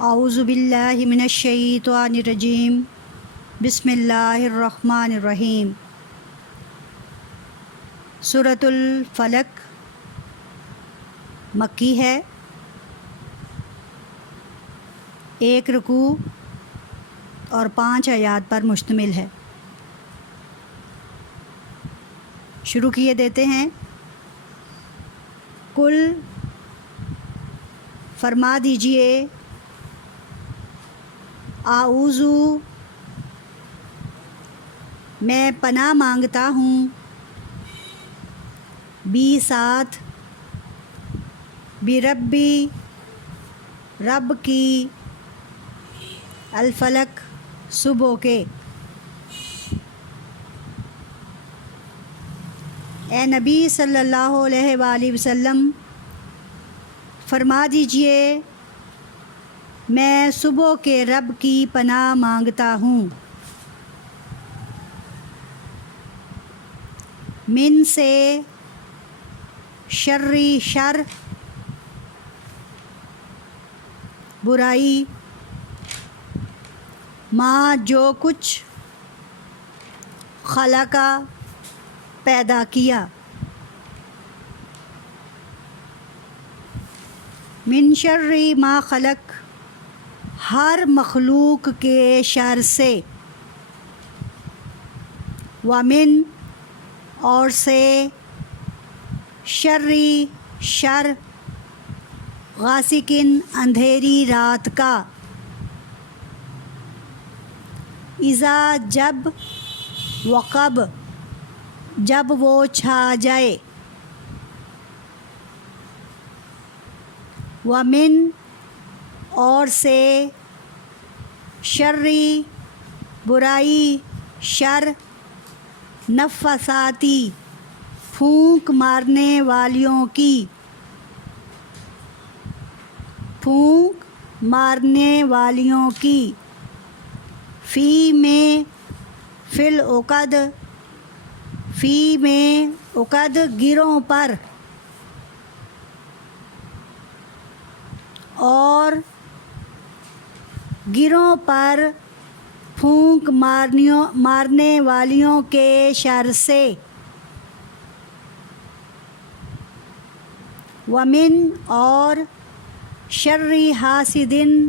اعوذ باللہ من الشیطان الرجیم بسم اللہ الرحمن الرحیم۔ سورۃ الفلق مکی ہے، 1 رکوع اور 5 آیات پر مشتمل ہے۔ شروع کیے دیتے ہیں۔ کل فرما دیجئے اعوذ میں پناہ مانگتا ہوں ساتھ بربی رب کی الفلق صبح کے۔ اے نبی صلی اللہ علیہ وآلہ وسلم فرما دیجئے میں صبح کے رب کی پناہ مانگتا ہوں، من سے شرری شر برائی، ما جو کچھ خلقہ پیدا کیا، من شرری ما خلق ہر مخلوق کے شر سے، ومن اور سے شرری شر غاسقن اندھیری رات کا، اذا جب وقب جب وہ چھا جائے، ومن اور سے شرری برائی شر نفثاتی پھونک مارنے والیوں کی، پھونک مارنے والیوں کی، فی میں فی العقد فی میں عقد گروں پر، اور گروں پر پھونک مارنے والیوں کے شر سے، ومن اور شرری حاسدن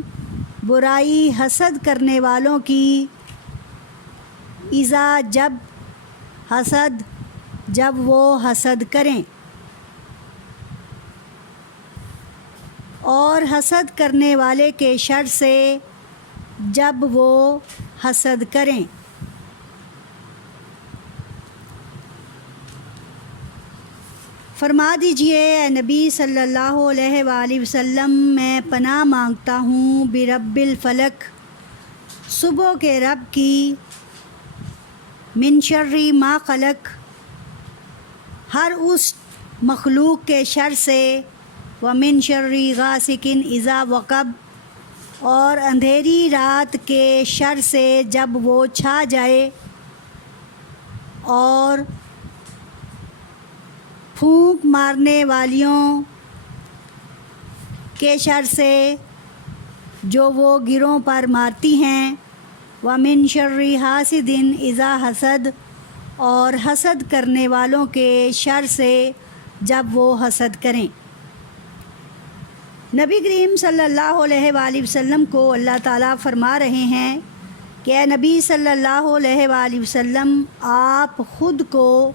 برائی حسد کرنے والوں کی، اذا جب حسد جب وہ حسد کریں، اور حسد کرنے والے کے شر سے جب وہ حسد کریں۔ فرما دیجئے اے نبی صلی اللہ علیہ وآلہ وسلم میں پناہ مانگتا ہوں برب الفلق صبح کے رب کی، من شرری ما خلق ہر اس مخلوق کے شر سے، ومن شرری غاسقن اذا وقب اور اندھیری رات کے شر سے جب وہ چھا جائے، اور پھونک مارنے والیوں کے شر سے جو وہ گروں پر مارتی ہیں، ومن شرری حاسدن اذا حسد اور حسد کرنے والوں کے شر سے جب وہ حسد کریں۔ نبی کریم صلی اللہ علیہ وآلہ وسلم کو اللہ تعالیٰ فرما رہے ہیں کہ اے نبی صلی اللہ علیہ وآلہ وسلم آپ خود کو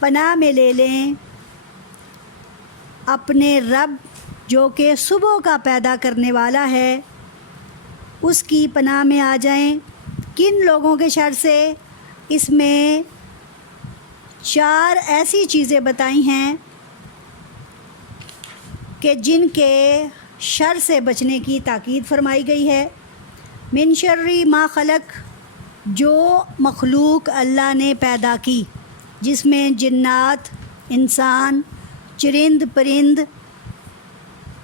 پناہ میں لے لیں اپنے رب جو کہ صبح کا پیدا کرنے والا ہے، اس کی پناہ میں آ جائیں۔ کن لوگوں کے شر سے؟ اس میں 4 ایسی چیزیں بتائی ہیں کہ جن کے شر سے بچنے کی تاکید فرمائی گئی ہے۔ من شرری ما خلق جو مخلوق اللہ نے پیدا کی، جس میں جنات، انسان، چرند پرند،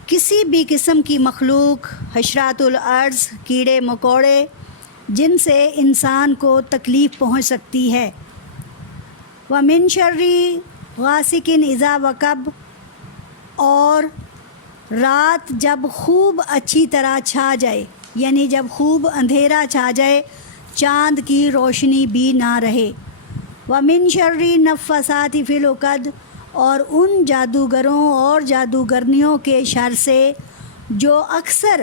کسی بھی قسم کی مخلوق، حشرات الارض کیڑے مکوڑے جن سے انسان کو تکلیف پہنچ سکتی ہے، ومن شرری غاسقن اذا وقب اور رات جب خوب اچھی طرح چھا جائے، یعنی جب خوب اندھیرا چھا جائے، چاند کی روشنی بھی نہ رہے۔ وَمِن شَرِّ النَّفَّاثَاتِ فِی الْعُقَدِ، اور ان جادوگروں اور جادوگرنیوں کے شر سے جو اکثر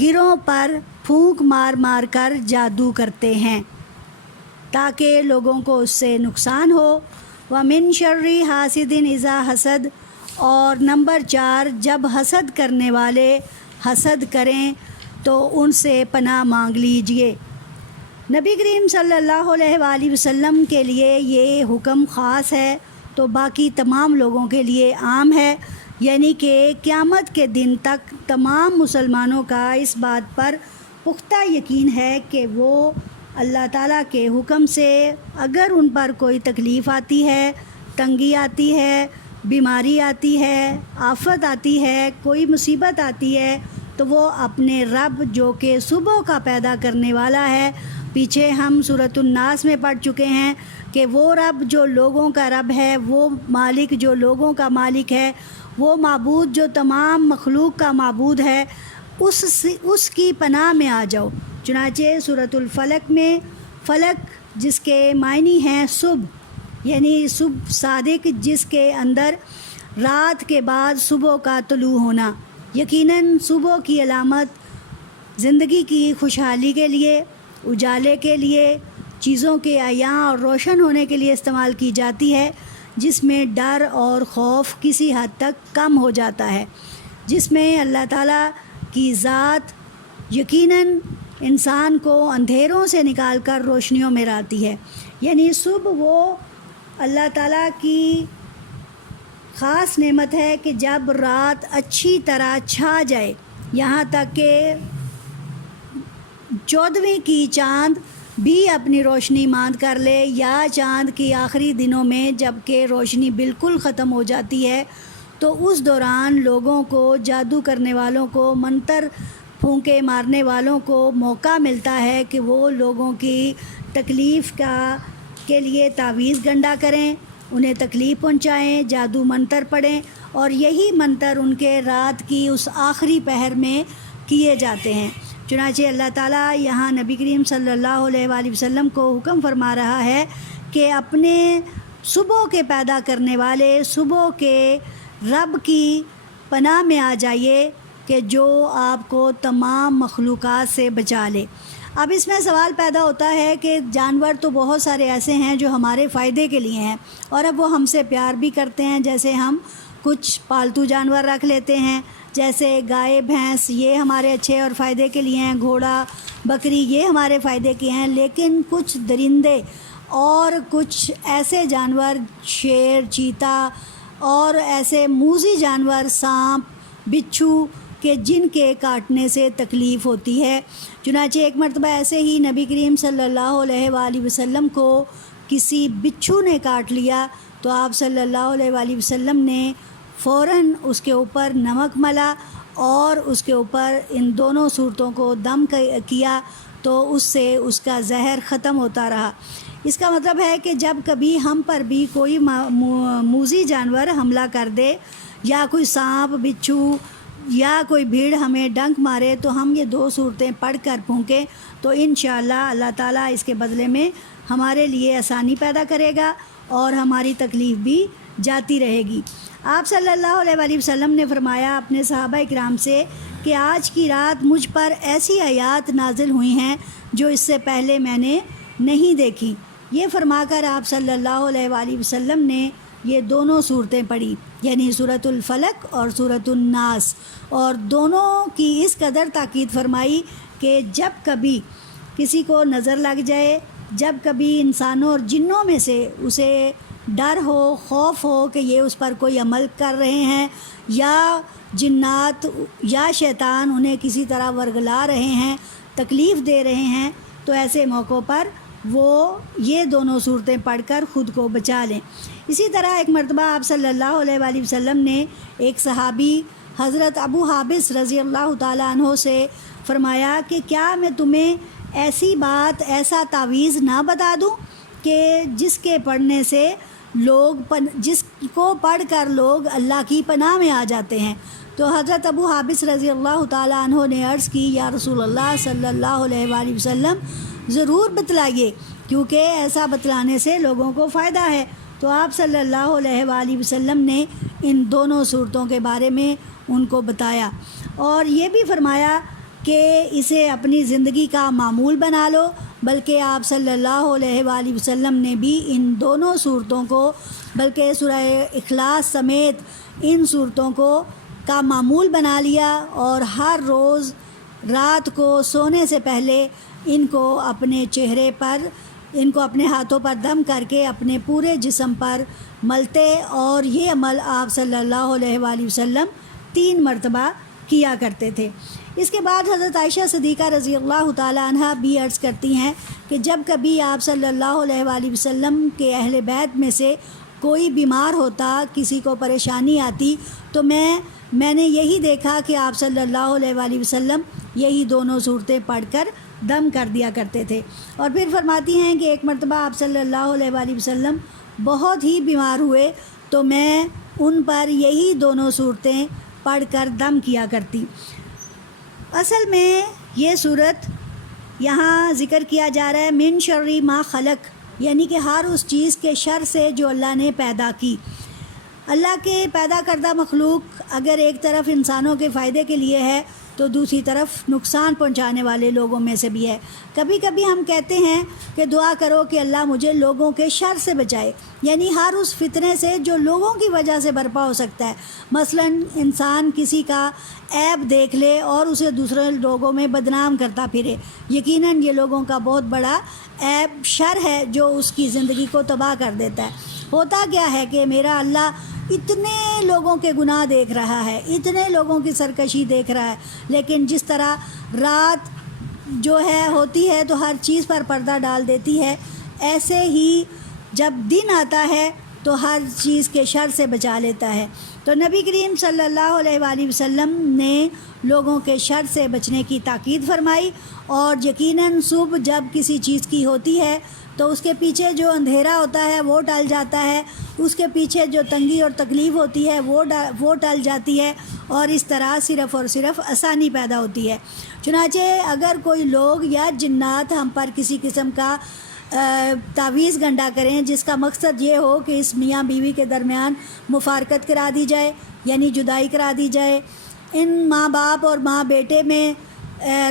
گروں پر پھونک مار مار کر جادو کرتے ہیں تاکہ لوگوں کو اس سے نقصان ہو۔ وَمِن شَرِّ حَاسِدٍ اِذَا حَسَدَ، اور نمبر 4، جب حسد کرنے والے حسد کریں تو ان سے پناہ مانگ لیجئے۔ نبی کریم صلی اللہ علیہ وآلہ وسلم کے لیے یہ حکم خاص ہے تو باقی تمام لوگوں کے لیے عام ہے، یعنی کہ قیامت کے دن تک تمام مسلمانوں کا اس بات پر پختہ یقین ہے کہ وہ اللہ تعالیٰ کے حکم سے اگر ان پر کوئی تکلیف آتی ہے، تنگی آتی ہے، بیماری آتی ہے، آفت آتی ہے، کوئی مصیبت آتی ہے تو وہ اپنے رب جو کہ صبح کا پیدا کرنے والا ہے، پیچھے ہم سورۃ الناس میں پڑھ چکے ہیں کہ وہ رب جو لوگوں کا رب ہے، وہ مالک جو لوگوں کا مالک ہے، وہ معبود جو تمام مخلوق کا معبود ہے، اس کی پناہ میں آ جاؤ۔ چنانچہ سورۃ الفلق میں، فلک جس کے معنی ہیں صبح، یعنی صبح صادق جس کے اندر رات کے بعد صبح کا طلوع ہونا، یقیناً صبح کی علامت زندگی کی خوشحالی کے لیے، اجالے کے لیے، چیزوں کے عیاں اور روشن ہونے کے لیے استعمال کی جاتی ہے، جس میں ڈر اور خوف کسی حد تک کم ہو جاتا ہے، جس میں اللہ تعالیٰ کی ذات یقیناً انسان کو اندھیروں سے نکال کر روشنیوں میں لاتی ہے۔ یعنی صبح وہ اللہ تعالیٰ کی خاص نعمت ہے کہ جب رات اچھی طرح چھا جائے، یہاں تک کہ 14ویں کی چاند بھی اپنی روشنی ماند کر لے، یا چاند کی آخری دنوں میں جب کہ روشنی بالکل ختم ہو جاتی ہے تو اس دوران لوگوں کو، جادو کرنے والوں کو، منتر پھونکے مارنے والوں کو موقع ملتا ہے کہ وہ لوگوں کی تکلیف کے لیے تعویذ گنڈا کریں، انہیں تکلیف پہنچائیں، جادو منتر پڑھیں، اور یہی منتر ان کے رات کی اس آخری پہر میں کیے جاتے ہیں۔ چنانچہ اللہ تعالیٰ یہاں نبی کریم صلی اللہ علیہ وآلہ وسلم کو حکم فرما رہا ہے کہ اپنے صبح کے پیدا کرنے والے، صبح کے رب کی پناہ میں آ جائیے کہ جو آپ کو تمام مخلوقات سے بچا لے۔ اب اس میں سوال پیدا ہوتا ہے کہ جانور تو بہت سارے ایسے ہیں جو ہمارے فائدے کے لیے ہیں اور اب وہ ہم سے پیار بھی کرتے ہیں، جیسے ہم کچھ پالتو جانور رکھ لیتے ہیں، جیسے گائے بھینس، یہ ہمارے اچھے اور فائدے کے لیے ہیں، گھوڑا بکری یہ ہمارے فائدے کے ہیں، لیکن کچھ درندے اور کچھ ایسے جانور، شیر، چیتا اور ایسے موذی جانور، سانپ، بچھو، کہ جن کے کاٹنے سے تکلیف ہوتی ہے۔ چنانچہ ایک مرتبہ ایسے ہی نبی کریم صلی اللہ علیہ وآلہ وسلم کو کسی بچھو نے کاٹ لیا تو آپ صلی اللہ علیہ وآلہ وسلم نے فوراً اس کے اوپر نمک ملا اور اس کے اوپر ان دونوں صورتوں کو دم کیا تو اس سے اس کا زہر ختم ہوتا رہا۔ اس کا مطلب ہے کہ جب کبھی ہم پر بھی کوئی موذی جانور حملہ کر دے، یا کوئی سانپ، بچھو یا کوئی بھیڑ ہمیں ڈنک مارے تو ہم یہ 2 صورتیں پڑھ کر پھونکیں تو انشاءاللہ اللہ تعالیٰ اس کے بدلے میں ہمارے لیے آسانی پیدا کرے گا اور ہماری تکلیف بھی جاتی رہے گی۔ آپ صلی اللہ علیہ وآلہ وسلم نے فرمایا اپنے صحابہ کرام سے کہ آج کی رات مجھ پر ایسی آیات نازل ہوئی ہیں جو اس سے پہلے میں نے نہیں دیکھی۔ یہ فرما کر آپ صلی اللہ علیہ وآلہ وسلم نے یہ دونوں صورتیں پڑھی، یعنی سورۃ الفلق اور سورۃ الناس، اور دونوں کی اس قدر تاکید فرمائی کہ جب کبھی کسی کو نظر لگ جائے، جب کبھی انسانوں اور جنوں میں سے اسے ڈر ہو، خوف ہو کہ یہ اس پر کوئی عمل کر رہے ہیں، یا جنات یا شیطان انہیں کسی طرح ورگلا رہے ہیں، تکلیف دے رہے ہیں، تو ایسے موقعوں پر وہ یہ دونوں صورتیں پڑھ کر خود کو بچا لیں۔ اسی طرح ایک مرتبہ آپ صلی اللہ علیہ وآلہ وسلم نے ایک صحابی حضرت ابو حابس رضی اللہ تعالیٰ عنہ سے فرمایا کہ کیا میں تمہیں ایسی بات، ایسا تعویذ نہ بتا دوں کہ جس کے پڑھنے سے جس کو پڑھ کر لوگ اللہ کی پناہ میں آ جاتے ہیں؟ تو حضرت ابو حابس رضی اللہ تعالیٰ عنہ نے عرض کی یا رسول اللہ صلی اللہ علیہ وآلہ وسلم ضرور بتلائیے، کیونکہ ایسا بتلانے سے لوگوں کو فائدہ ہے۔ تو آپ صلی اللہ علیہ وآلہ وسلم نے ان دونوں صورتوں کے بارے میں ان کو بتایا، اور یہ بھی فرمایا کہ اسے اپنی زندگی کا معمول بنا لو، بلکہ آپ صلی اللہ علیہ وآلہ وسلم نے بھی ان دونوں صورتوں کو، بلکہ سورہ اخلاص سمیت ان صورتوں کو کا معمول بنا لیا، اور ہر روز رات کو سونے سے پہلے ان کو اپنے چہرے پر، ان کو اپنے ہاتھوں پر دم کر کے اپنے پورے جسم پر ملتے، اور یہ عمل آپ صلی اللہ علیہ وآلہ وسلم 3 مرتبہ کیا کرتے تھے۔ اس کے بعد حضرت عائشہ صدیقہ رضی اللہ تعالیٰ عنہ بھی عرض کرتی ہیں کہ جب کبھی آپ صلی اللہ علیہ وآلہ وسلم کے اہل بیت میں سے کوئی بیمار ہوتا، کسی کو پریشانی آتی، تو میں نے یہی دیکھا کہ آپ صلی اللہ علیہ وآلہ وسلم یہی دونوں صورتیں پڑھ کر دم کر دیا کرتے تھے۔ اور پھر فرماتی ہیں کہ ایک مرتبہ آپ صلی اللہ علیہ وآلہ وسلم بہت ہی بیمار ہوئے تو میں ان پر یہی دونوں صورتیں پڑھ کر دم کیا کرتی۔ اصل میں یہ صورت یہاں ذکر کیا جا رہا ہے من شر ما خلق، یعنی کہ ہر اس چیز کے شر سے جو اللہ نے پیدا کی۔ اللہ کے پیدا کردہ مخلوق اگر ایک طرف انسانوں کے فائدے کے لیے ہے تو دوسری طرف نقصان پہنچانے والے لوگوں میں سے بھی ہے۔ کبھی کبھی ہم کہتے ہیں کہ دعا کرو کہ اللہ مجھے لوگوں کے شر سے بچائے، یعنی ہر اس فتنے سے جو لوگوں کی وجہ سے برپا ہو سکتا ہے۔ مثلا انسان کسی کا عیب دیکھ لے اور اسے دوسرے لوگوں میں بدنام کرتا پھرے، یقیناً یہ لوگوں کا بہت بڑا عیب شر ہے جو اس کی زندگی کو تباہ کر دیتا ہے۔ ہوتا کیا ہے کہ میرا اللہ اتنے لوگوں کے گناہ دیکھ رہا ہے، اتنے لوگوں کی سرکشی دیکھ رہا ہے، لیکن جس طرح رات جو ہے ہوتی ہے تو ہر چیز پر پردہ ڈال دیتی ہے، ایسے ہی جب دن آتا ہے تو ہر چیز کے شر سے بچا لیتا ہے۔ تو نبی کریم صلی اللہ علیہ وآلہ وسلم نے لوگوں کے شر سے بچنے کی تاکید فرمائی، اور یقیناً صبح جب کسی چیز کی ہوتی ہے تو اس کے پیچھے جو اندھیرا ہوتا ہے وہ ٹل جاتا ہے، اس کے پیچھے جو تنگی اور تکلیف ہوتی ہے وہ ٹل جاتی ہے، اور اس طرح صرف اور صرف آسانی پیدا ہوتی ہے۔ چنانچہ اگر کوئی لوگ یا جنات ہم پر کسی قسم کا تعویذ گنڈا کریں جس کا مقصد یہ ہو کہ اس میاں بیوی کے درمیان مفارقت کرا دی جائے، یعنی جدائی کرا دی جائے، ان ماں باپ اور ماں بیٹے میں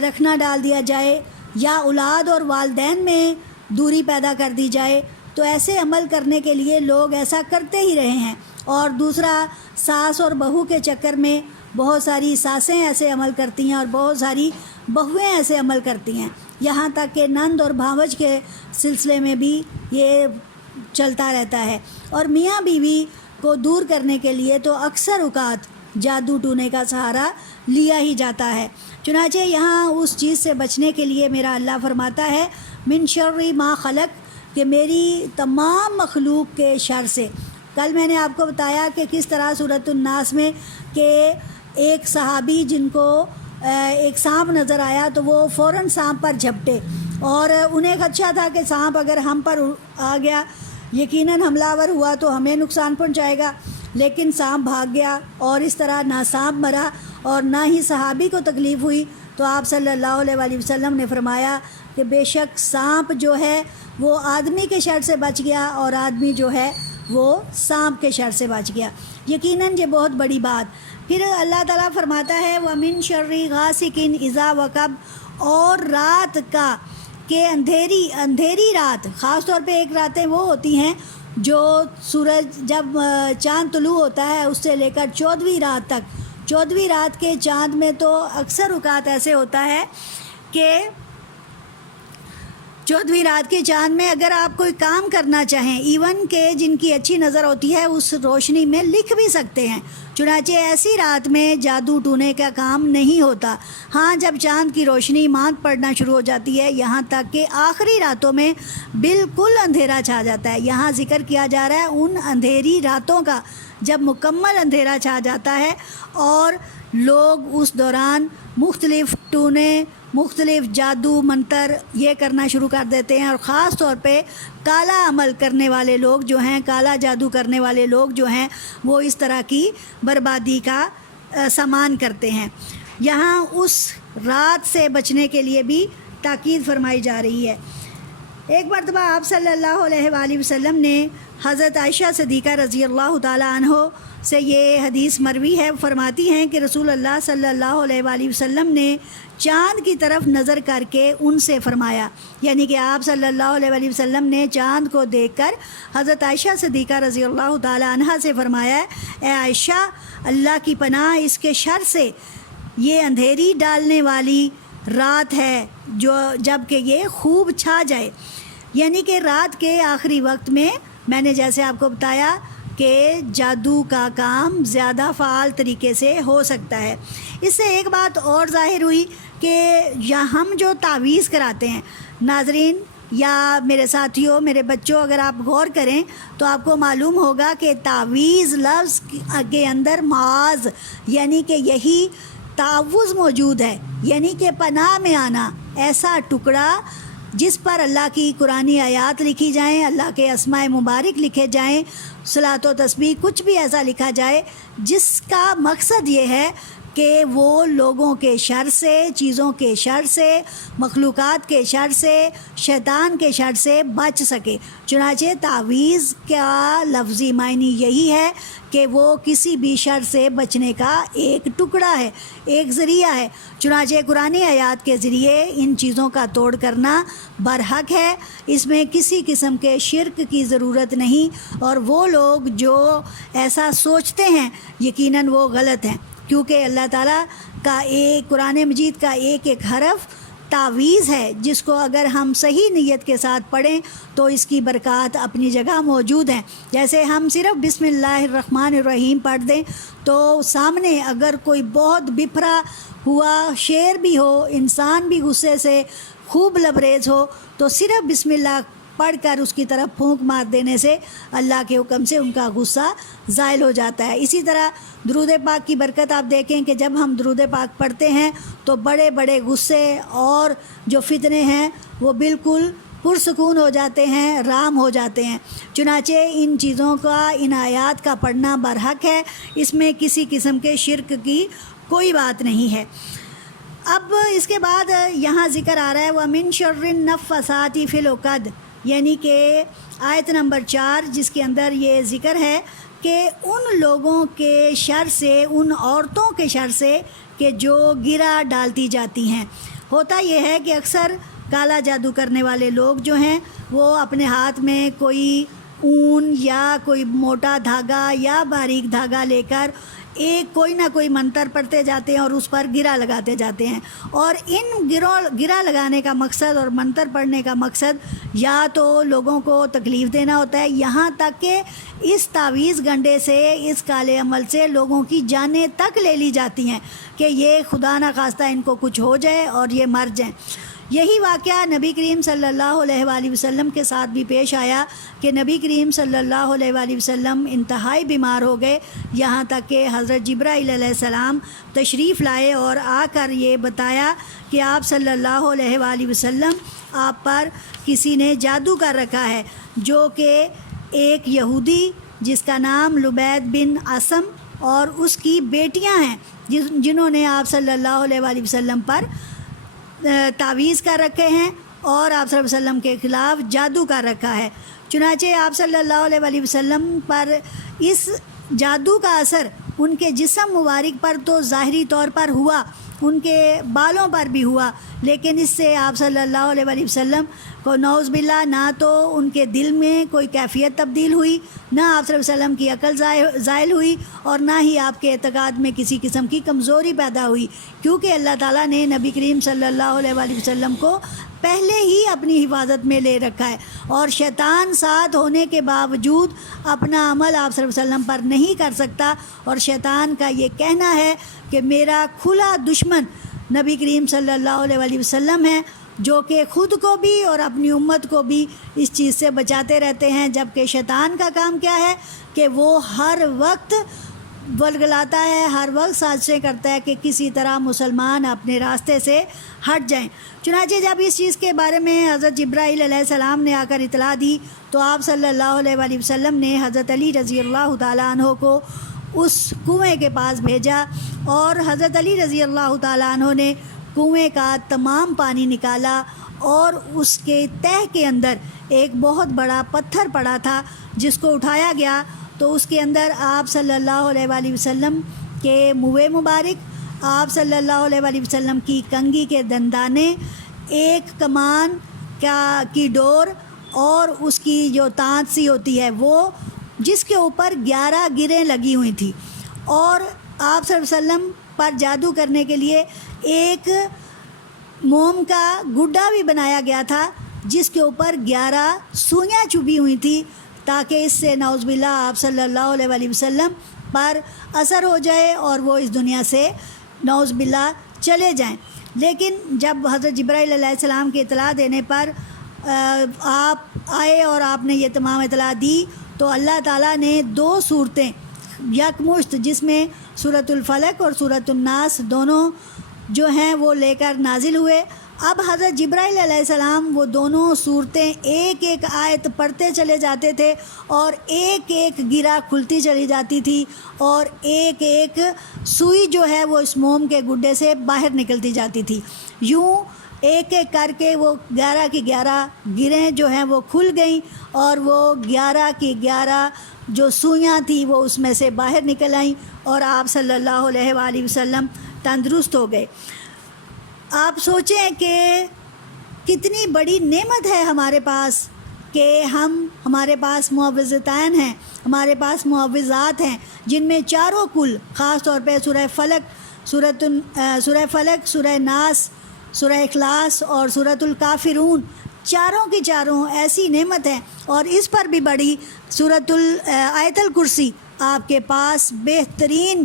رکھنا ڈال دیا جائے، یا اولاد اور والدین میں دوری پیدا کر دی جائے، تو ایسے عمل کرنے کے لیے لوگ ایسا کرتے ہی رہے ہیں۔ اور دوسرا، ساس اور بہو کے چکر میں بہت ساری ساسیں ایسے عمل کرتی ہیں اور بہت ساری بہویں ایسے عمل کرتی ہیں، یہاں تک کہ نند اور بھانوج کے سلسلے میں بھی یہ چلتا رہتا ہے۔ اور میاں بیوی کو دور کرنے کے لیے تو اکثر اوقات جادو ٹونے کا سہارا لیا ہی جاتا ہے۔ چنانچہ یہاں اس چیز سے بچنے کے لیے میرا اللہ فرماتا ہے من شر ما خلق، کہ میری تمام مخلوق کے شر سے۔ کل میں نے آپ کو بتایا کہ کس طرح سورۃ الناس میں کہ ایک صحابی جن کو ایک سانپ نظر آیا تو وہ فوراً سانپ پر جھپٹے، اور انہیں خدشہ تھا کہ سانپ اگر ہم پر آ گیا، یقیناً حملہ آور ہوا تو ہمیں نقصان پہنچائے گا، لیکن سانپ بھاگ گیا، اور اس طرح نہ سانپ مرا اور نہ ہی صحابی کو تکلیف ہوئی۔ تو آپ صلی اللہ علیہ وآلہ وسلم نے فرمایا کہ بے شک سانپ جو ہے وہ آدمی کے شر سے بچ گیا، اور آدمی جو ہے وہ سانپ کے شر سے بچ گیا۔ یقیناً یہ بہت بڑی بات۔ پھر اللہ تعالیٰ فرماتا ہے وَمِن شَرِّ غَاسِقٍ إِذَا وَقَبَ، اور رات کا کہ اندھیری رات، خاص طور پہ ایک راتیں وہ ہوتی ہیں جو سورج جب چاند طلوع ہوتا ہے اس سے لے کر 14ویں رات تک، 14ویں رات کے چاند میں تو اکثر اوقات ایسے ہوتا ہے کہ 14ویں رات کے چاند میں اگر آپ کوئی کام کرنا چاہیں، ایون کہ جن کی اچھی نظر ہوتی ہے اس روشنی میں لکھ بھی سکتے ہیں۔ چنانچہ ایسی رات میں جادو ٹونے کا کام نہیں ہوتا۔ ہاں، جب چاند کی روشنی ماند پڑنا شروع ہو جاتی ہے، یہاں تک کہ آخری راتوں میں بالکل اندھیرا چھا جاتا ہے۔ یہاں ذکر کیا جا رہا ہے ان اندھیری راتوں کا جب مکمل اندھیرا چھا جاتا ہے، اور لوگ اس دوران مختلف ٹونے، مختلف جادو منتر یہ کرنا شروع کر دیتے ہیں، اور خاص طور پہ کالا عمل کرنے والے لوگ جو ہیں، کالا جادو کرنے والے لوگ جو ہیں، وہ اس طرح کی بربادی کا سامان کرتے ہیں۔ یہاں اس رات سے بچنے کے لیے بھی تاکید فرمائی جا رہی ہے۔ ایک مرتبہ آپ صلی اللہ علیہ وآلہ وسلم نے حضرت عائشہ صدیقہ رضی اللہ تعالیٰ عنہ سے یہ حدیث مروی ہے، فرماتی ہیں کہ رسول اللہ صلی اللہ علیہ وآلہ وسلم نے چاند کی طرف نظر کر کے ان سے فرمایا، یعنی کہ آپ صلی اللہ علیہ وآلہ وسلم نے چاند کو دیکھ کر حضرت عائشہ صدیقہ رضی اللہ تعالیٰ عنہ سے فرمایا، اے عائشہ، اللہ کی پناہ اس کے شر سے، یہ اندھیری ڈالنے والی رات ہے جب کہ یہ خوب چھا جائے، یعنی کہ رات کے آخری وقت میں نے جیسے آپ کو بتایا کہ جادو کا کام زیادہ فعال طریقے سے ہو سکتا ہے۔ اس سے ایک بات اور ظاہر ہوئی کہ ہم جو تعویذ کراتے ہیں، ناظرین یا میرے ساتھیوں، میرے بچوں، اگر آپ غور کریں تو آپ کو معلوم ہوگا کہ تعویذ لفظ کے اندر معاذ یعنی کہ یہی تعوذ موجود ہے، یعنی کہ پناہ میں آنا، ایسا ٹکڑا جس پر اللہ کی قرآنی آیات لکھی جائیں، اللہ کے اسماء مبارک لکھے جائیں، صلاۃ و تسبیح، کچھ بھی ایسا لکھا جائے جس کا مقصد یہ ہے کہ وہ لوگوں کے شر سے، چیزوں کے شر سے، مخلوقات کے شر سے، شیطان کے شر سے بچ سکے۔ چنانچہ تعویذ کا لفظی معنی یہی ہے کہ وہ کسی بھی شر سے بچنے کا ایک ٹکڑا ہے، ایک ذریعہ ہے۔ چنانچہ قرآن آیات کے ذریعے ان چیزوں کا توڑ کرنا برحق ہے، اس میں کسی قسم کے شرک کی ضرورت نہیں، اور وہ لوگ جو ایسا سوچتے ہیں یقیناً وہ غلط ہیں، کیونکہ اللہ تعالیٰ کا ایک قرآن مجید کا ایک ایک حرف تعویذ ہے، جس کو اگر ہم صحیح نیت کے ساتھ پڑھیں تو اس کی برکات اپنی جگہ موجود ہیں۔ جیسے ہم صرف بسم اللہ الرحمن الرحیم پڑھ دیں تو سامنے اگر کوئی بہت بپھرا ہوا شعر بھی ہو، انسان بھی غصے سے خوب لبریز ہو، تو صرف بسم اللہ پڑھ کر اس کی طرف پھونک مار دینے سے اللہ کے حکم سے ان کا غصہ زائل ہو جاتا ہے۔ اسی طرح درود پاک کی برکت آپ دیکھیں کہ جب ہم درود پاک پڑھتے ہیں تو بڑے بڑے غصے اور جو فتنے ہیں وہ بالکل پرسکون ہو جاتے ہیں، رام ہو جاتے ہیں۔ چنانچہ ان چیزوں کا، ان آیات کا پڑھنا برحق ہے، اس میں کسی قسم کے شرک کی کوئی بات نہیں ہے۔ اب اس کے بعد یہاں ذکر آ رہا ہے وَمِن شَرِّ النَّفَّثَاتِ فِي الْعُقَدِ، یعنی کہ آیت نمبر 4 جس کے اندر یہ ذکر ہے کہ ان لوگوں کے شر سے، ان عورتوں کے شر سے کہ جو گرہ ڈالتی جاتی ہیں۔ ہوتا یہ ہے کہ اکثر کالا جادو کرنے والے لوگ جو ہیں وہ اپنے ہاتھ میں کوئی اون یا کوئی موٹا دھاگا یا باریک دھاگا لے کر ایک کوئی نہ کوئی منتر پڑھتے جاتے ہیں اور اس پر گرہ لگاتے جاتے ہیں، اور ان گرہ لگانے کا مقصد اور منتر پڑھنے کا مقصد یا تو لوگوں کو تکلیف دینا ہوتا ہے، یہاں تک کہ اس تعویذ گنڈے سے، اس کالے عمل سے لوگوں کی جانیں تک لے لی جاتی ہیں کہ یہ خدا نہ خواستہ ان کو کچھ ہو جائے اور یہ مر جائیں۔ یہی واقعہ نبی کریم صلی اللہ علیہ وآلہ وسلم کے ساتھ بھی پیش آیا کہ نبی کریم صلی اللہ علیہ وآلہ وسلم انتہائی بیمار ہو گئے، یہاں تک کہ حضرت جبرائیل علیہ السلام تشریف لائے اور آ کر یہ بتایا کہ آپ صلی اللہ علیہ وآلہ وسلم، آپ پر کسی نے جادو کر رکھا ہے، جو کہ ایک یہودی جس کا نام لبید بن عاصم اور اس کی بیٹیاں ہیں جنہوں نے آپ صلی اللہ علیہ وآلہ وسلم پر تعویذ کر رکھے ہیں اور آپ صلی اللہ علیہ وسلم کے خلاف جادو کر رکھا ہے۔ چنانچہ آپ صلی اللہ علیہ وآلہ وسلم پر اس جادو کا اثر ان کے جسم مبارک پر تو ظاہری طور پر ہوا، ان کے بالوں پر بھی ہوا، لیکن اس سے آپ صلی اللہ علیہ وآلہ وسلم کو نعوذ باللہ نہ تو ان کے دل میں کوئی کیفیت تبدیل ہوئی، نہ آپ صلی اللہ علیہ وسلم کی عقل زائل ہوئی، اور نہ ہی آپ کے اعتقاد میں کسی قسم کی کمزوری پیدا ہوئی، کیونکہ اللہ تعالیٰ نے نبی کریم صلی اللہ علیہ وآلہ وسلم کو پہلے ہی اپنی حفاظت میں لے رکھا ہے، اور شیطان ساتھ ہونے کے باوجود اپنا عمل آپ صلی اللہ علیہ وسلم پر نہیں کر سکتا، اور شیطان کا یہ کہنا ہے کہ میرا کھلا دشمن نبی کریم صلی اللہ علیہ وآلہ وسلم ہے، جو کہ خود کو بھی اور اپنی امت کو بھی اس چیز سے بچاتے رہتے ہیں، جبکہ شیطان کا کام کیا ہے کہ وہ ہر وقت ولگلاتا ہے، ہر وقت سازشیں کرتا ہے کہ کسی طرح مسلمان اپنے راستے سے ہٹ جائیں۔ چنانچہ جب اس چیز کے بارے میں حضرت جبرائیل علیہ السلام نے آ کر اطلاع دی تو آپ صلی اللہ علیہ وآلہ وسلم نے حضرت علی رضی اللہ تعالیٰ عنہ کو اس کنویں کے پاس بھیجا، اور حضرت علی رضی اللہ تعالیٰ عنہ نے کنویں کا تمام پانی نکالا، اور اس کے تہہ کے اندر ایک بہت بڑا پتھر پڑا تھا جس کو اٹھایا گیا، تو اس کے اندر آپ صلی اللہ علیہ وآلہ وسلم کے منہ مبارک، آپ صلی اللہ علیہ وآلہ وسلم کی کنگھی کے دندانے، ایک کمان کی ڈور، اور اس کی جو تانت سی ہوتی ہے وہ، جس کے اوپر 11 گریں لگی ہوئی تھیں، اور آپ صلی اللہ علیہ وسلم پر جادو کرنے کے لیے ایک موم کا گڈا بھی بنایا گیا تھا جس کے اوپر 11 سوئیاں چبھی ہوئی تھیں، تاکہ اس سے نعوذ باللہ آپ صلی اللہ علیہ وآلہ وسلم پر اثر ہو جائے اور وہ اس دنیا سے نعوذ باللہ چلے جائیں۔ لیکن جب حضرت جبرائیل علیہ السلام کی اطلاع دینے پر آپ آئے اور آپ نے یہ تمام اطلاع دی، تو اللہ تعالیٰ نے 2 صورتیں یکمشت، جس میں سورۃ الفلق اور سورۃ الناس دونوں جو ہیں وہ لے کر نازل ہوئے۔ اب حضرت جبرائیل علیہ السلام وہ دونوں صورتیں ایک ایک آیت پڑھتے چلے جاتے تھے، اور ایک ایک گرہ کھلتی چلی جاتی تھی، اور ایک ایک سوئی جو ہے وہ اس موم کے گڈے سے باہر نکلتی جاتی تھی۔ یوں ایک ایک کر کے وہ 11 کی 11 گریں جو ہیں وہ کھل گئیں، اور وہ 11 کی 11 جو سوئیاں تھیں وہ اس میں سے باہر نکل آئیں، اور آپ صلی اللہ علیہ وآلہ وسلم تندرست ہو گئے۔ آپ سوچیں کہ کتنی بڑی نعمت ہے ہمارے پاس کہ ہمارے پاس معوذتین ہیں، ہمارے پاس معوذات ہیں، جن میں چاروں کل، خاص طور پہ سورہ فلق، سورہ ناس، سورہ اخلاص اور سورۃ الکافرون، چاروں کی چاروں ایسی نعمت ہیں، اور اس پر بھی بڑی آیت الکرسی آپ کے پاس بہترین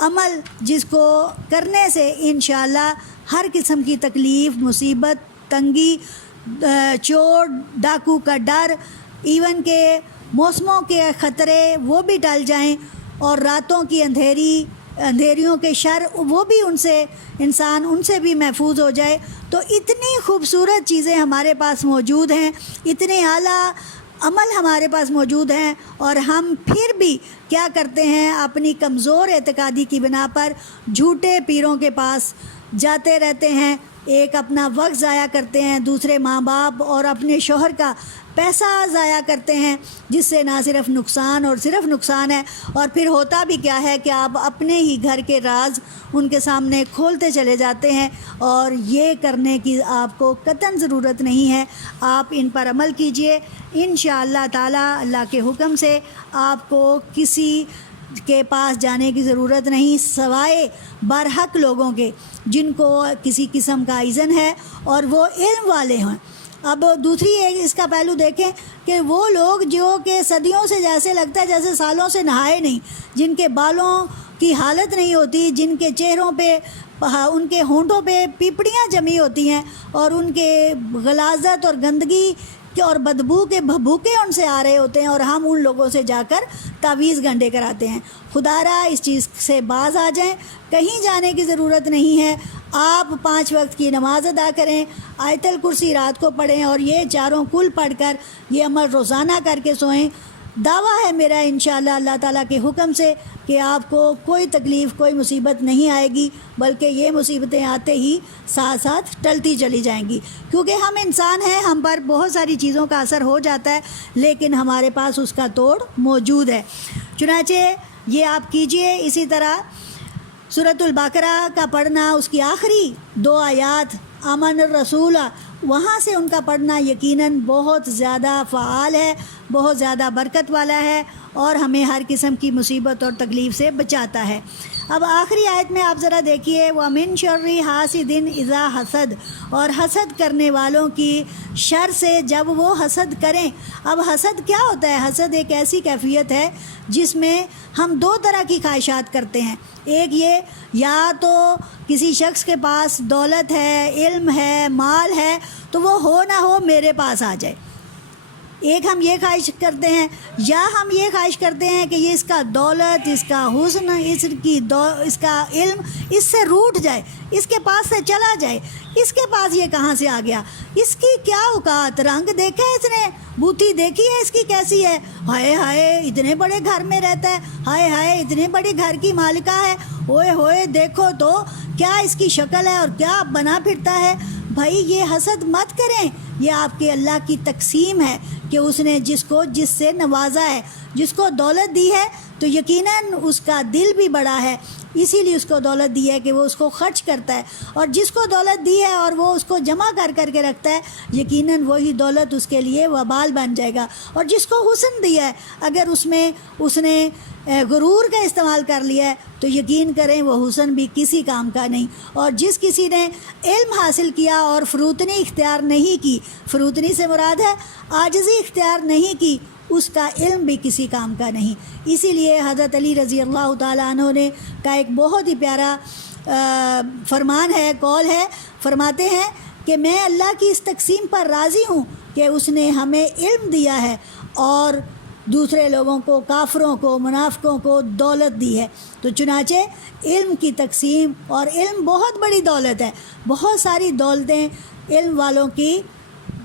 عمل، جس کو کرنے سے انشاءاللہ ہر قسم کی تکلیف، مصیبت، تنگی، چور ڈاکو کا ڈر، ایون کہ موسموں کے خطرے وہ بھی ٹل جائیں، اور راتوں کی اندھیریوں کے شر وہ بھی انسان ان سے بھی محفوظ ہو جائے۔ تو اتنی خوبصورت چیزیں ہمارے پاس موجود ہیں، اتنے اعلیٰ عمل ہمارے پاس موجود ہیں، اور ہم پھر بھی کیا کرتے ہیں، اپنی کمزور اعتقادی کی بنا پر جھوٹے پیروں کے پاس جاتے رہتے ہیں، ایک اپنا وقت ضائع کرتے ہیں، دوسرے ماں باپ اور اپنے شوہر کا پیسہ ضائع کرتے ہیں، جس سے نہ صرف نقصان اور صرف نقصان ہے، اور پھر ہوتا بھی کیا ہے کہ آپ اپنے ہی گھر کے راز ان کے سامنے کھولتے چلے جاتے ہیں، اور یہ کرنے کی آپ کو قطعاً ضرورت نہیں ہے۔ آپ ان پر عمل کیجئے، انشاءاللہ تعالی اللہ کے حکم سے آپ کو کسی کے پاس جانے کی ضرورت نہیں، سوائے برحق لوگوں کے، جن کو کسی قسم کا اذن ہے اور وہ علم والے ہیں۔ اب دوسری ایک اس کا پہلو دیکھیں کہ وہ لوگ جو کہ صدیوں سے جیسے لگتا ہے جیسے سالوں سے نہائے نہیں، جن کے بالوں کی حالت نہیں ہوتی، جن کے چہروں پہ، ان کے ہونٹوں پہ پیپڑیاں جمی ہوتی ہیں، اور ان کے غلاظت اور گندگی اور بدبو کے بھبوکے ان سے آ رہے ہوتے ہیں، اور ہم ان لوگوں سے جا کر تعویذ گنڈے کراتے ہیں۔ خدا را اس چیز سے باز آ جائیں، کہیں جانے کی ضرورت نہیں ہے۔ آپ 5 وقت کی نماز ادا کریں، آیت الکرسی رات کو پڑھیں، اور یہ چاروں کل پڑھ کر یہ عمل روزانہ کر کے سوئیں۔ دعویٰ ہے میرا انشاءاللہ اللہ تعالیٰ کے حکم سے کہ آپ کو کوئی تکلیف، کوئی مصیبت نہیں آئے گی، بلکہ یہ مصیبتیں آتے ہی ساتھ ساتھ ٹلتی چلی جائیں گی، کیونکہ ہم انسان ہیں، ہم پر بہت ساری چیزوں کا اثر ہو جاتا ہے، لیکن ہمارے پاس اس کا توڑ موجود ہے۔ چنانچہ یہ آپ کیجئے۔ اسی طرح سورۃ البقرہ کا پڑھنا، اس کی آخری 2 آیات آمن الرسول، وہاں سے ان کا پڑھنا یقیناً بہت زیادہ فعال ہے، بہت زیادہ برکت والا ہے، اور ہمیں ہر قسم کی مصیبت اور تکلیف سے بچاتا ہے۔ اب آخری آیت میں آپ ذرا دیکھیے، وَمِن شَرِّ حَاسِدٍ إِذَا حَسَدَ، اور حسد کرنے والوں کی شر سے جب وہ حسد کریں۔ اب حسد کیا ہوتا ہے؟ حسد ایک ایسی کیفیت ہے جس میں ہم 2 طرح کی خواہشات کرتے ہیں۔ ایک یہ، یا تو کسی شخص کے پاس دولت ہے، علم ہے، مال ہے، تو وہ ہو نہ ہو میرے پاس آ جائے، ایک ہم یہ خواہش کرتے ہیں، یا ہم یہ خواہش کرتے ہیں کہ یہ اس کا دولت، اس کا حسن، اس کا علم اس سے روٹھ جائے، اس کے پاس سے چلا جائے، اس کے پاس یہ کہاں سے آ گیا، اس کی کیا اوقات، رنگ دیکھا ہے اس نے، بوتی دیکھی ہے اس کی کیسی ہے، ہائے ہائے اتنے بڑے گھر میں رہتا ہے، ہائے ہائے اتنے بڑے گھر کی مالکہ ہے، ہوئے ہوئے دیکھو تو کیا اس کی شکل ہے اور کیا بنا پھرتا ہے۔ بھائی یہ حسد مت کریں، یہ آپ کے اللہ کی تقسیم ہے کہ اس نے جس سے نوازا ہے، جس کو دولت دی ہے تو یقیناً اس کا دل بھی بڑا ہے، اسی لیے اس کو دولت دی ہے کہ وہ اس کو خرچ کرتا ہے، اور جس کو دولت دی ہے اور وہ اس کو جمع کر کے رکھتا ہے، یقیناً وہی دولت اس کے لیے وبال بن جائے گا۔ اور جس کو حسن دیا ہے، اگر اس نے غرور کا استعمال کر لیا ہے تو یقین کریں وہ حسن بھی کسی کام کا نہیں۔ اور جس کسی نے علم حاصل کیا اور فروتنی اختیار نہیں کی، فروتنی سے مراد ہے عاجزی اختیار نہیں کی، اس کا علم بھی کسی کام کا نہیں۔ اسی لیے حضرت علی رضی اللہ تعالیٰ عنہ نے کا ایک بہت ہی پیارا فرمان ہے، قول ہے، فرماتے ہیں کہ میں اللہ کی اس تقسیم پر راضی ہوں کہ اس نے ہمیں علم دیا ہے اور دوسرے لوگوں کو، کافروں کو، منافقوں کو دولت دی ہے۔ تو چنانچہ علم کی تقسیم، اور علم بہت بڑی دولت ہے، بہت ساری دولتیں علم والوں کی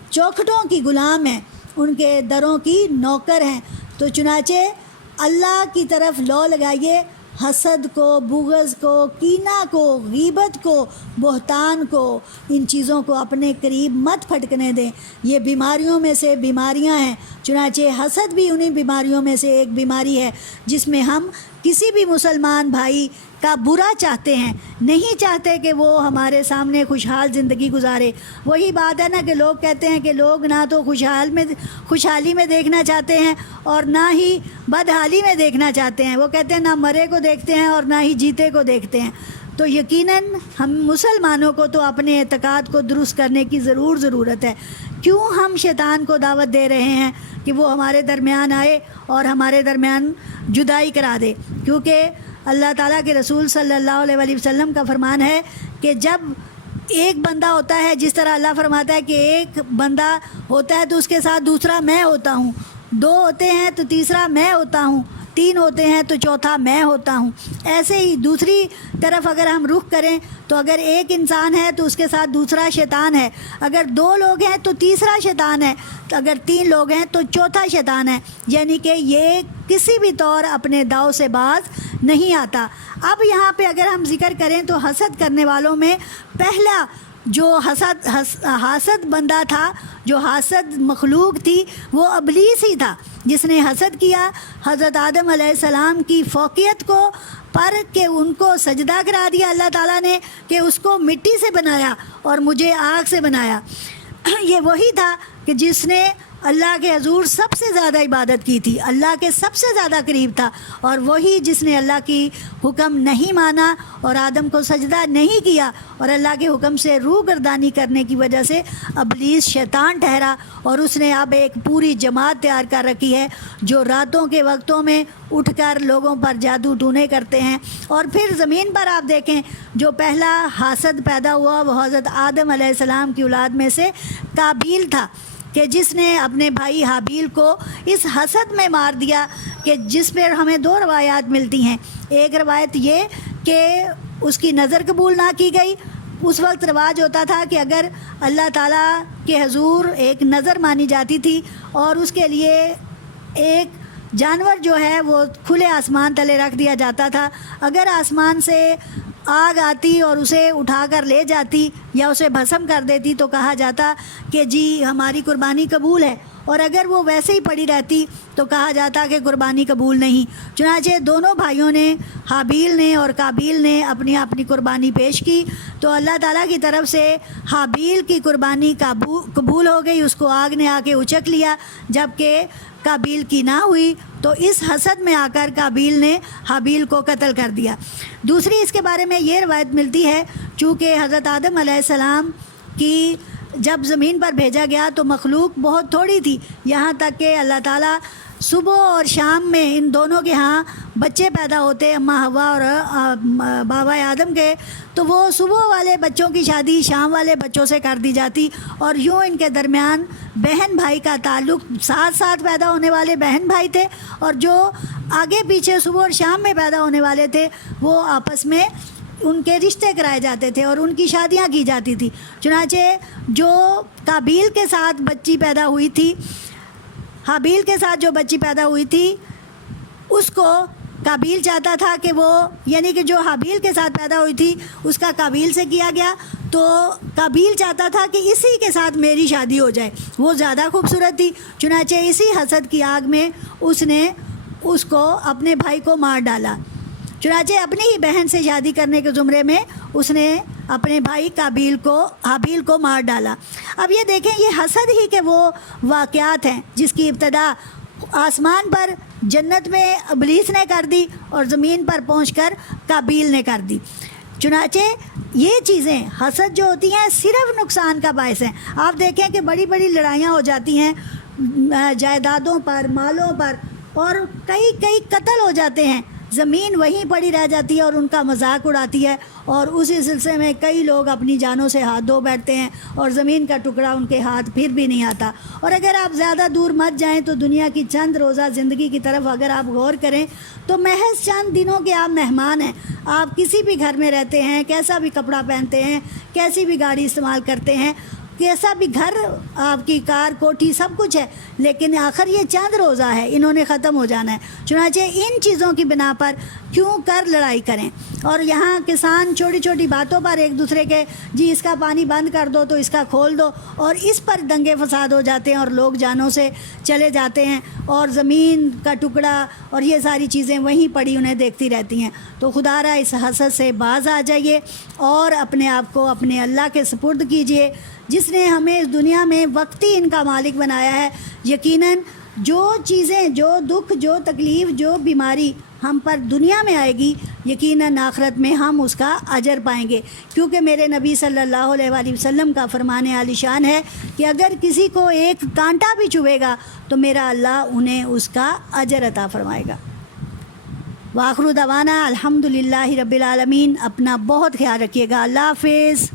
چوکھٹوں کی غلام ہیں، ان کے دروں کی نوکر ہیں۔ تو چنانچہ اللہ کی طرف لو لگائیے، حسد کو، بغض کو، کینہ کو، غیبت کو، بہتان کو، ان چیزوں کو اپنے قریب مت پھٹکنے دیں، یہ بیماریوں میں سے بیماریاں ہیں۔ چنانچہ حسد بھی انہی بیماریوں میں سے ایک بیماری ہے جس میں ہم کسی بھی مسلمان بھائی کا برا چاہتے ہیں، نہیں چاہتے کہ وہ ہمارے سامنے خوشحال زندگی گزارے۔ وہی بات ہے نا کہ لوگ کہتے ہیں کہ لوگ نہ تو خوشحالی میں دیکھنا چاہتے ہیں اور نہ ہی بدحالی میں دیکھنا چاہتے ہیں، وہ کہتے ہیں نہ مرے کو دیکھتے ہیں اور نہ ہی جیتے کو دیکھتے ہیں۔ تو یقیناً ہم مسلمانوں کو تو اپنے اعتقاد کو درست کرنے کی ضرورت ہے۔ کیوں ہم شیطان کو دعوت دے رہے ہیں کہ وہ ہمارے درمیان آئے اور ہمارے درمیان جدائی کرا دے؟ کیونکہ اللہ تعالیٰ کے رسول صلی اللہ علیہ وسلم کا فرمان ہے کہ جب ایک بندہ ہوتا ہے، جس طرح اللہ فرماتا ہے کہ ایک بندہ ہوتا ہے تو اس کے ساتھ دوسرا میں ہوتا ہوں، دو ہوتے ہیں تو تیسرا میں ہوتا ہوں، تین ہوتے ہیں تو چوتھا میں ہوتا ہوں۔ ایسے ہی دوسری طرف اگر ہم رخ کریں تو اگر ایک انسان ہے تو اس کے ساتھ دوسرا شیطان ہے، اگر دو لوگ ہیں تو تیسرا شیطان ہے، اگر تین لوگ ہیں تو چوتھا شیطان ہے، یعنی کہ یہ کسی بھی طور اپنے داؤ سے باز نہیں آتا۔ اب یہاں پہ اگر ہم ذکر کریں تو حسد کرنے والوں میں پہلا جو حاسد بندہ تھا، جو حاسد مخلوق تھی، وہ ابلیس ہی تھا، جس نے حسد کیا حضرت آدم علیہ السلام کی فوقیت کو پر کہ ان کو سجدہ کرا دیا اللہ تعالیٰ نے کہ اس کو مٹی سے بنایا اور مجھے آگ سے بنایا۔ یہ وہی تھا کہ جس نے اللہ کے حضور سب سے زیادہ عبادت کی تھی، اللہ کے سب سے زیادہ قریب تھا، اور وہی جس نے اللہ کی حکم نہیں مانا اور آدم کو سجدہ نہیں کیا اور اللہ کے حکم سے روح گردانی کرنے کی وجہ سے ابلیس شیطان ٹھہرا، اور اس نے اب ایک پوری جماعت تیار کر رکھی ہے جو راتوں کے وقتوں میں اٹھ کر لوگوں پر جادو ٹونے کرتے ہیں۔ اور پھر زمین پر آپ دیکھیں جو پہلا حاسد پیدا ہوا وہ حضرت آدم علیہ السلام کی اولاد میں سے قابیل تھا، کہ جس نے اپنے بھائی حابیل کو اس حسد میں مار دیا، کہ جس پر ہمیں دو روایات ملتی ہیں۔ ایک روایت یہ کہ اس کی نظر قبول نہ کی گئی۔ اس وقت رواج ہوتا تھا کہ اگر اللہ تعالیٰ کے حضور ایک نظر مانی جاتی تھی اور اس کے لیے ایک جانور جو ہے وہ کھلے آسمان تلے رکھ دیا جاتا تھا، اگر آسمان سے آگ آتی اور اسے اٹھا کر لے جاتی یا اسے بھسم کر دیتی تو کہا جاتا کہ جی ہماری قربانی قبول ہے، اور اگر وہ ویسے ہی پڑی رہتی تو کہا جاتا کہ قربانی قبول نہیں۔ چنانچہ دونوں بھائیوں نے، حابیل نے اور قابیل نے اپنی اپنی قربانی پیش کی، تو اللہ تعالیٰ کی طرف سے حابیل کی قربانی قبول ہو گئی، اس کو آگ نے آ کے اچک لیا، جبکہ قابیل کی نہ ہوئی، تو اس حسد میں آ کر قابیل نے حابیل کو قتل کر دیا۔ دوسری اس کے بارے میں یہ روایت ملتی ہے، چونکہ حضرت آدم علیہ السلام کی جب زمین پر بھیجا گیا تو مخلوق بہت تھوڑی تھی، یہاں تک کہ اللہ تعالیٰ صبح اور شام میں ان دونوں کے ہاں بچے پیدا ہوتے، اماں حوا اور بابا آدم کے، تو وہ صبح والے بچوں کی شادی شام والے بچوں سے کر دی جاتی، اور یوں ان کے درمیان بہن بھائی کا تعلق، ساتھ ساتھ پیدا ہونے والے بہن بھائی تھے، اور جو آگے پیچھے صبح اور شام میں پیدا ہونے والے تھے وہ آپس میں ان کے رشتے کرائے جاتے تھے اور ان کی شادیاں کی جاتی تھی۔ چنانچہ جو قابیل کے ساتھ بچی پیدا ہوئی تھی، حابیل کے ساتھ جو بچی پیدا ہوئی تھی، اس کو قابیل چاہتا تھا کہ وہ، یعنی کہ جو حابیل کے ساتھ پیدا ہوئی تھی اس کا قابیل سے کیا گیا، تو قابیل چاہتا تھا کہ اسی کے ساتھ میری شادی ہو جائے، وہ زیادہ خوبصورت تھی، چنانچہ اسی حسد کی آگ میں اس نے اس کو، اپنے بھائی کو مار ڈالا۔ چنانچہ اپنی ہی بہن سے شادی کرنے کے زمرے میں اس نے اپنے بھائی حابیل کو مار ڈالا۔ اب یہ دیکھیں، یہ حسد ہی کے وہ واقعات ہیں جس کی ابتدا آسمان پر جنت میں ابلیس نے کر دی اور زمین پر پہنچ کر قابیل نے کر دی۔ چنانچہ یہ چیزیں، حسد جو ہوتی ہیں، صرف نقصان کا باعث ہیں۔ آپ دیکھیں کہ بڑی بڑی لڑائیاں ہو جاتی ہیں جائیدادوں پر، مالوں پر، اور کئی قتل ہو جاتے ہیں، زمین وہیں پڑی رہ جاتی ہے اور ان کا مذاق اڑاتی ہے، اور اسی سلسلے میں کئی لوگ اپنی جانوں سے ہاتھ دھو بیٹھتے ہیں اور زمین کا ٹکڑا ان کے ہاتھ پھر بھی نہیں آتا۔ اور اگر آپ زیادہ دور مت جائیں تو دنیا کی چند روزہ زندگی کی طرف اگر آپ غور کریں تو محض چند دنوں کے آپ مہمان ہیں۔ آپ کسی بھی گھر میں رہتے ہیں، کیسا بھی کپڑا پہنتے ہیں، کیسی بھی گاڑی استعمال کرتے ہیں، کیسا بھی گھر، آپ کی کار، کوٹھی، سب کچھ ہے، لیکن آخر یہ چند روزہ ہے، انہوں نے ختم ہو جانا ہے۔ چنانچہ ان چیزوں کی بنا پر کیوں کر لڑائی کریں؟ اور یہاں کسان چھوٹی چھوٹی باتوں پر ایک دوسرے کے، جی اس کا پانی بند کر دو تو اس کا کھول دو، اور اس پر دنگے فساد ہو جاتے ہیں اور لوگ جانوں سے چلے جاتے ہیں، اور زمین کا ٹکڑا اور یہ ساری چیزیں وہیں پڑی انہیں دیکھتی رہتی ہیں۔ تو خدا را اس حسد سے باز آ جائیے اور اپنے آپ کو اپنے اللہ کے سپرد کیجیے، جس نے ہمیں اس دنیا میں وقتی ان کا مالک بنایا ہے۔ یقیناً جو چیزیں، جو دکھ، جو تکلیف، جو بیماری ہم پر دنیا میں آئے گی، یقیناً آخرت میں ہم اس کا اجر پائیں گے، کیونکہ میرے نبی صلی اللہ علیہ وآلہ وسلم کا فرمان عالی شان ہے کہ اگر کسی کو ایک کانٹا بھی چبھے گا تو میرا اللہ انہیں اس کا اجر عطا فرمائے گا۔ وآخر دعوانا الحمدللہ رب العالمین۔ اپنا بہت خیال رکھیے گا۔ اللہ حافظ۔